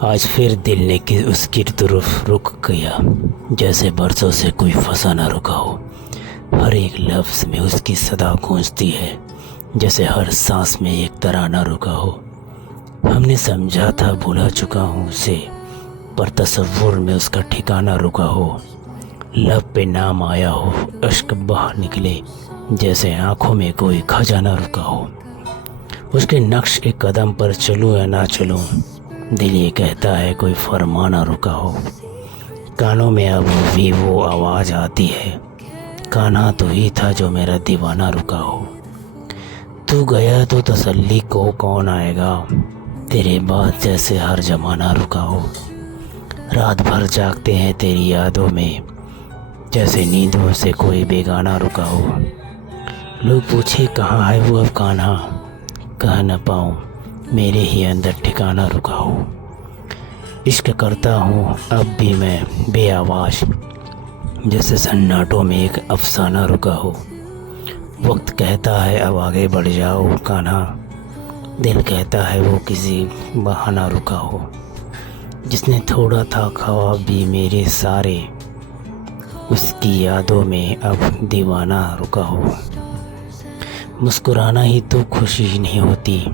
आज फिर दिल ने कि उसकी तरफ रुक गया, जैसे बरसों से कोई फंसा ना रुका हो। हर एक लफ्ज़ में उसकी सदा गूंजती है, जैसे हर सांस में एक तराना रुका हो। हमने समझा था भुला चुका हूँ उसे, पर तसव्वुर में उसका ठिकाना रुका हो। लब पे नाम आया हो, अश्क बह निकले, जैसे आँखों में कोई खजाना रुका हो। उसके नक्श के कदम पर चलूँ या ना चलूँ, दिल ये कहता है कोई फरमाना रुका हो। कानों में अब भी वो आवाज़ आती है, कान्हा तो ही था जो मेरा दीवाना रुका हो। तू गया तो तसल्ली को कौन आएगा, तेरे बाद जैसे हर जमाना रुका हो। रात भर जागते हैं तेरी यादों में, जैसे नींदों से कोई बेगाना रुका हो। लोग पूछे कहाँ है वो अब कान्हा, कह न पाऊँ मेरे ही अंदर ठिकाना रुका हो। इश्क करता हूँ अब भी मैं बेआवाज़, जैसे सन्नाटों में एक अफसाना रुका हो। वक्त कहता है अब आगे बढ़ जाओ कान्हा, दिल कहता है वो किसी बहाना रुका हो। जिसने थोड़ा था ख्वाब भी मेरे सारे, उसकी यादों में अब दीवाना रुका हो। मुस्कुराना ही तो खुशी नहीं होती,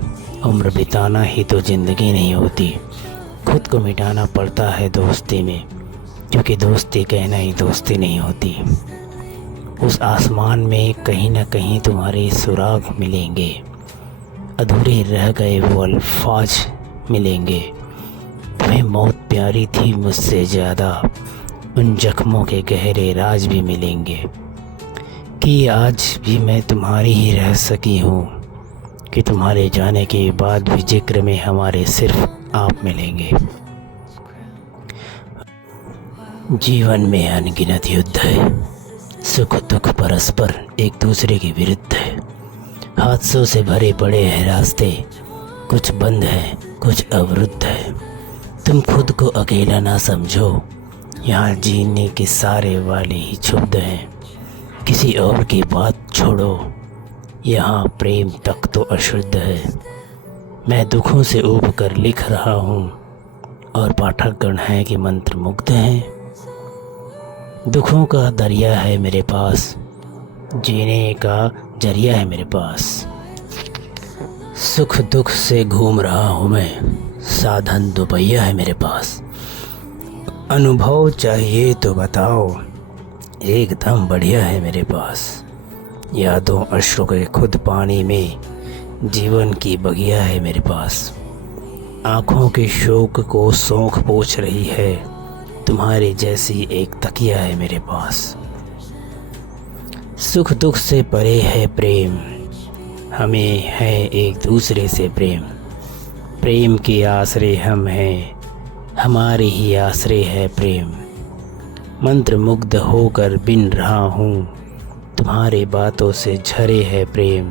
उम्र बिताना ही तो ज़िंदगी नहीं होती। खुद को मिटाना पड़ता है दोस्ती में, क्योंकि दोस्ती कहना ही दोस्ती नहीं होती। उस आसमान में कहीं ना कहीं तुम्हारे सुराग मिलेंगे, अधूरे रह गए वो अल्फाज मिलेंगे। तुम्हें मौत प्यारी थी मुझसे ज़्यादा, उन जख्मों के गहरे राज भी मिलेंगे। कि आज भी मैं तुम्हारी ही रह सकी हूँ, कि तुम्हारे जाने के बाद भी जिक्र में हमारे सिर्फ आप मिलेंगे। जीवन में अनगिनत युद्ध है, सुख दुख परस्पर एक दूसरे के विरुद्ध है। हादसों से भरे पड़े हैं रास्ते, कुछ बंद है कुछ अवरुद्ध है। तुम खुद को अकेला ना समझो, यहाँ जीने के सारे वाले ही क्षुब्ध हैं। किसी और की बात छोड़ो, यहाँ प्रेम तक तो अशुद्ध है। मैं दुखों से ऊब कर लिख रहा हूँ, और पाठकगण हैं कि मंत्र मुग्ध हैं। दुखों का दरिया है मेरे पास, जीने का जरिया है मेरे पास। सुख दुख से घूम रहा हूँ मैं, साधन दुपहिया है मेरे पास। अनुभव चाहिए तो बताओ, एकदम बढ़िया है मेरे पास। यादों अश्रों के खुद पानी में, जीवन की बगिया है मेरे पास। आँखों के शोक को सोख पोंछ रही है, तुम्हारी जैसी एक तकिया है मेरे पास। सुख दुख से परे है प्रेम, हमें है एक दूसरे से प्रेम। प्रेम के आसरे हम हैं, हमारे ही आसरे है प्रेम। मंत्र मुग्ध होकर बिन रहा हूँ, तुम्हारे बातों से झरे है प्रेम।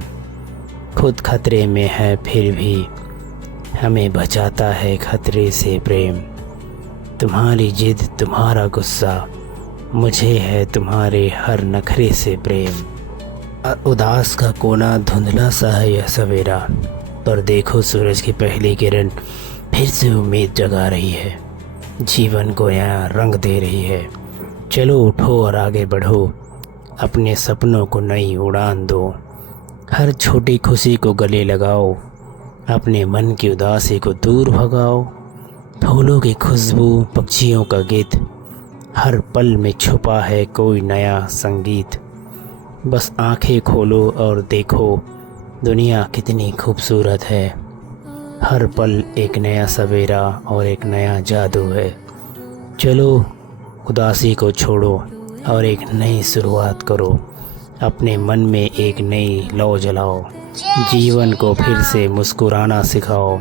खुद खतरे में है फिर भी, हमें बचाता है खतरे से प्रेम। तुम्हारी जिद तुम्हारा गुस्सा, मुझे है तुम्हारे हर नखरे से प्रेम। उदास का कोना धुंधला सा है यह सवेरा, पर देखो सूरज की पहली किरण फिर से उम्मीद जगा रही है, जीवन को नया रंग दे रही है। चलो उठो और आगे बढ़ो, अपने सपनों को नई उड़ान दो। हर छोटी खुशी को गले लगाओ, अपने मन की उदासी को दूर भगाओ। फूलों की खुशबू, पक्षियों का गीत, हर पल में छुपा है कोई नया संगीत। बस आंखें खोलो और देखो, दुनिया कितनी खूबसूरत है। हर पल एक नया सवेरा और एक नया जादू है। चलो उदासी को छोड़ो और एक नई शुरुआत करो, अपने मन में एक नई लौ जलाओ। जीवन को फिर से मुस्कुराना सिखाओ।